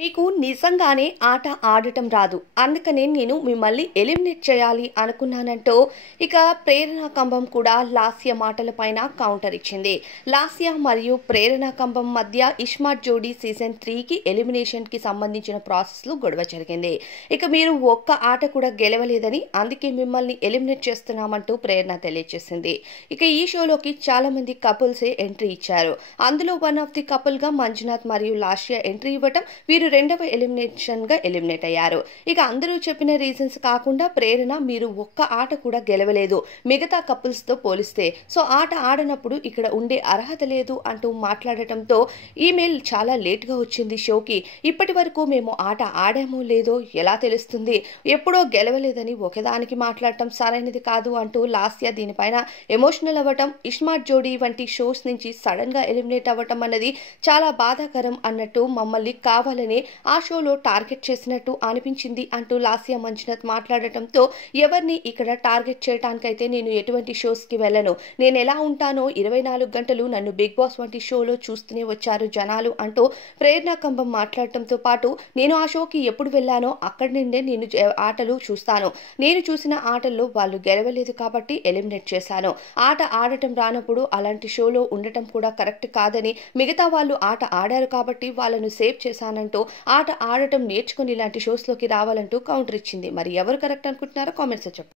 మీకు నిజంగానే ఆట ఆడటం రాదు. అందుకనే నేను మిమ్మల్ని ఎలిమినేట్ చేయాలి అనుకున్నానంటూ ఇక ప్రేరణ కంబం కూడా లాస్య మాటలపైన కౌంటర్ ఇచ్చింది. లాస్య మరియు ప్రేరణ కంబం మధ్య ఇస్మార్ట్ జోడీ సీజన్ 3కి ఎలిమినేషన్కి సంబంధించిన ప్రాసెస్లో గొడవ జరిగింది. ఇక మీరు ఒక్క ఆట కూడా గెలవలేదని, అందుకే మిమ్మల్ని ఎలిమినేట్ చేస్తున్నామంటూ ప్రేరణ తెలియజేసింది. ఇక ఈ షోలోకి చాలా మంది కపుల్సే ఎంట్రీ ఇచ్చారు. అందులో వన్ ఆఫ్ ది కపుల్ గా మంజునాథ్ మరియు లాస్య ఎంట్రీ ఇవ్వటం వీరు రెండవ ఎలిమినేషన్ గా ఎలిమినేట్ అయ్యారు. ఇక అందరూ చెప్పిన రీజన్స్ కాకుండా ప్రేరణ మీరు ఒక్క ఆట కూడా గెలవలేదు మిగతా కపుల్స్ తో పోలిస్తే, సో ఆట ఆడనప్పుడు ఇక్కడ ఉండే అర్హత లేదు అంటూ మాట్లాడటంతో ఈమెయిల్ చాలా లేట్ గా వచ్చింది షోకి. ఇప్పటి వరకు మేము ఆట ఆడామో లేదో ఎలా తెలుస్తుంది, ఎప్పుడో గెలవలేదని ఒకదానికి మాట్లాడటం సరైనది కాదు అంటూ లాస్య దీనిపైన ఎమోషనల్ అవ్వటం, ఇస్మార్ట్ జోడీ వంటి షోస్ నుంచి సడన్ గా ఎలిమినేట్ అవ్వటం అన్నది చాలా బాధాకరం అన్నట్టు మమ్మల్ని కావాలని ఆ షోలో టార్గెట్ చేసినట్టు అనిపించింది అంటూ లాస్య మంజునాథ్ మాట్లాడటంతో ఎవరిని ఇక్కడ టార్గెట్ చేయడానికైతే నేను ఎటువంటి షోస్ కి వెళ్ళను, నేను ఎలా ఉంటానో 24 గంటలు నన్ను బిగ్ బాస్ వంటి షోలో చూస్తూనే వచ్చారు జనాలు అంటూ ప్రేరణ కంబం మాట్లాడటంతో పాటు నేను ఆ షోకి ఎప్పుడు వెళ్ళానో అక్కడి నుండే నేను ఆటలు చూస్తాను, నేను చూసిన ఆటల్లో వాళ్ళు గెలవలేదు కాబట్టి ఎలిమినేట్ చేశాను, ఆట ఆడటం రానప్పుడు అలాంటి షోలో ఉండటం కూడా కరెక్ట్ కాదని, మిగతా వాళ్ళు ఆట ఆడారు కాబట్టి వాళ్ళను సేవ్ చేశానంటూ ఆట ఆడటం నేర్చుకుని ఇలాంటి షోస్లోకి రావాలంటూ కౌంటర్ ఇచ్చింది. మరి ఎవరు కరెక్ట్ అనుకుంటున్నారో కామెంట్స్ చెప్పండి.